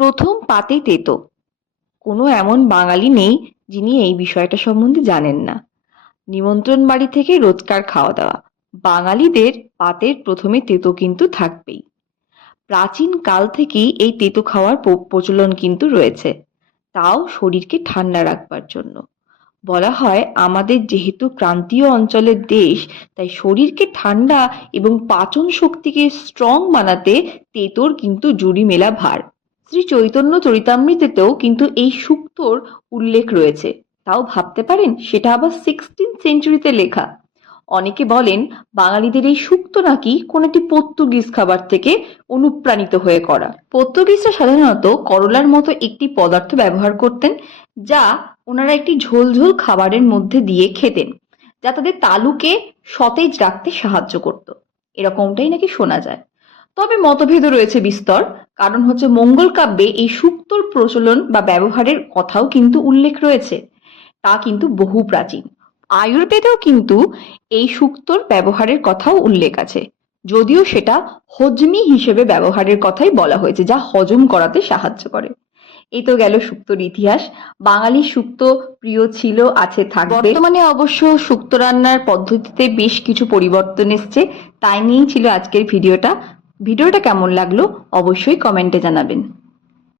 প্রথম পাতে তেতো। কোনো এমন বাঙালি নেই যিনি এই বিষয়টা সম্বন্ধে জানেন না। নিমন্ত্রণ বাড়ি থেকে রোজকার খাওয়া দাওয়া, বাঙালিদের পাতের প্রথমে তেতো কিন্তু থাকবেই। প্রাচীন কাল থেকেই এই তেতো খাওয়ার প্রচলন কিন্তু রয়েছে, তাও শরীরকে ঠান্ডা রাখবার জন্য। বলা হয় আমাদের যেহেতু ক্রান্তীয় অঞ্চলের দেশ, তাই শরীরকে ঠান্ডা এবং পাচন শক্তিকে স্ট্রং বানাতে তেতোর কিন্তু জুড়ি মেলা ভার। শ্রী চৈতন্য চরিতামৃতেতেও কিন্তু এই সুক্তোর উল্লেখ রয়েছে। তাও ভাবতে পারেন সেটা আবার 16th সেঞ্চুরিতে লেখা। অনেকে বলেন বাঙালিদের এই সুক্তো নাকি কোন একটি পর্তুগিজ খাবার থেকে অনুপ্রাণিত হয়ে করা। পর্তুগিজরা সাধারণত করলার মতো একটি পদার্থ ব্যবহার করতেন, যা ওনারা একটি ঝোলঝোল খাবারের মধ্যে দিয়ে খেতেন, যা তাদের তালুকে সতেজ রাখতে সাহায্য করত। এরকমটাই নাকি শোনা যায়। তবে মতভেদও রয়েছে বিস্তর। কারণ হচ্ছে মঙ্গল কাব্যে এই সুক্তোর প্রচলন বা ব্যবহারের কথাও কিন্তু উল্লেখ রয়েছে, তা কিন্তু বহু প্রাচীন। আয়ুর্বেদেও কিন্তু এই সুক্তোর ব্যবহারের কথাও উল্লেখ আছে, যদিও সেটা হজমি হিসেবে ব্যবহারের কথাই বলা হয়েছে, যা হজম করাতে সাহায্য করে। এই তো গেল শুক্তোর ইতিহাস। বাঙালির শুক্তো প্রিয় ছিল, আছে, থাকবে। বর্তমানে অবশ্য শুক্তো রান্নার পদ্ধতিতে বেশ কিছু পরিবর্তন এসছে, তাই নিয়েই ছিল আজকের ভিডিওটা। ভিডিওটা কেমন লাগলো অবশ্যই কমেন্টে জানাবেন।